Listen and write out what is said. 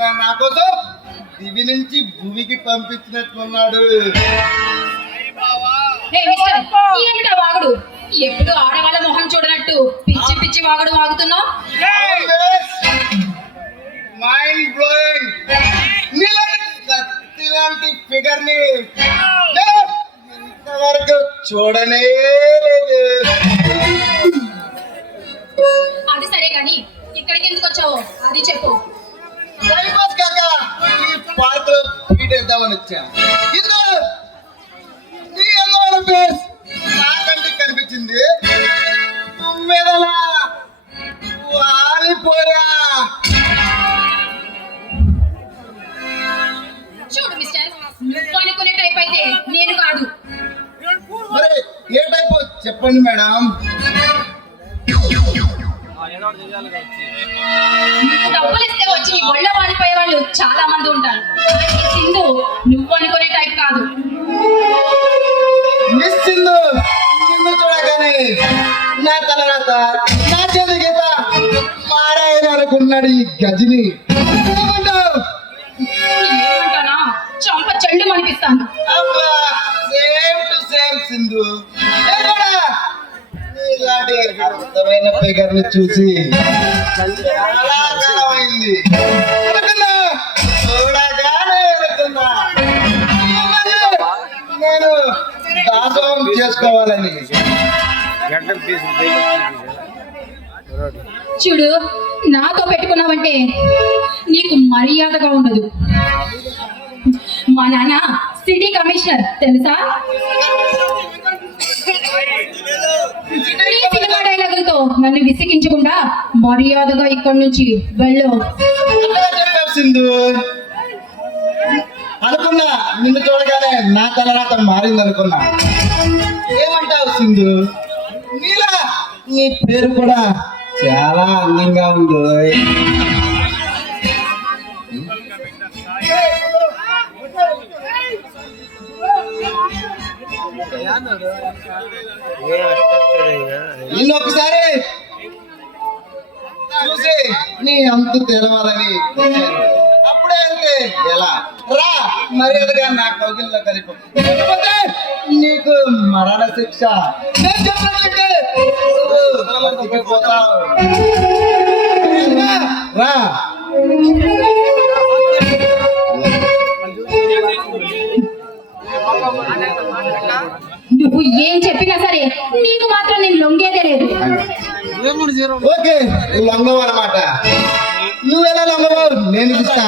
నా కోసం దివి నుంచి భూమికి పంపించినట్లున్నాడు. ఏమిటా వాగుడు? ఎప్పుడు ఆడవాళ్ళ మొహం చూడనట్టు పిచ్చి పిచ్చి వాగుడు వాగుతున్నావు. Mind blowing. నీలాంటి ఫిగర్ ని ఇంతవరకు చూడనే లేదు. అది సరే గాని ఇక్కడికి ఎందుకు వచ్చావో అది చెప్పు. కాక ఈ పార్క్ లో పీటేద్దామని వచ్చా. ఇందులో నీ అందమైన ఫేస్ నాకంటే కనిపించింది. మెదలా వాలిపోయా. చూడు మిస్టర్, నువ్వు అనుకునే టైప్ అయితే నేను కాదు. మరి ఏ టైప్ చెప్పండి మేడం. నీకు డబ్బులు ఇస్తే వచ్చి నీ ఒళ్ళో వాడిపోయే వాళ్ళు చాలా మంది ఉంటారు. సింధు నువ్వు అనుకునే టైప్ కాదు. మిస్ సింధు, నిన్ను చూడగానే నా తలరాత నా చేతి గీత మారాయని అనుకున్నాడు ఈ గజిని. ఏమంటానా చంప చెల్లు అనిపిస్తాను. అబ్బా, సేమ్ టు సేమ్ సింధు. ఇలాంటి అద్భుతమైన ఫిగర్ ని చూసి చాలా కాలమైంది. అనుకున్నా, చూడగానే అనుకున్నా నేను దాసోహం చేసుకోవాలని. చూడు, నాతో పెట్టుకున్నావంటే నీకు మర్యాదగా ఉండదు. మా నాన్న సిటీ కమిషనర్ తెలుసా? ఈ సినిమా డైలాగులతో నన్ను విసిగించకుండా మర్యాదగా ఇక్కడి నుంచి వెళ్ళు. సింధు, అనుకున్నా నిన్ను చూడగానే నా తలరాత మారింది అనుకున్నా. ఏమంటావు సింధు? నీలా నీ పేరు కూడా చాలా అందంగా ఉంది. నిన్నొకసారి చూసి నీ అంతు తెలవాలని వచ్చాను. అప్పుడే అంటే ఎలా రా మర్యాదగా నా కౌగిల్లో కలిపి, లేకపోతే నీకు మరణ శిక్ష. నేను చెప్పినట్లయితే పోతావు. రా. నువ్వు ఏం చెప్పినా సరే నీకు మాత్రం నేను లొంగేదే లేదు. ఓకే, లొంగవు అన్నమాట. నువ్వెలా లొంగవు నేను చూస్తా.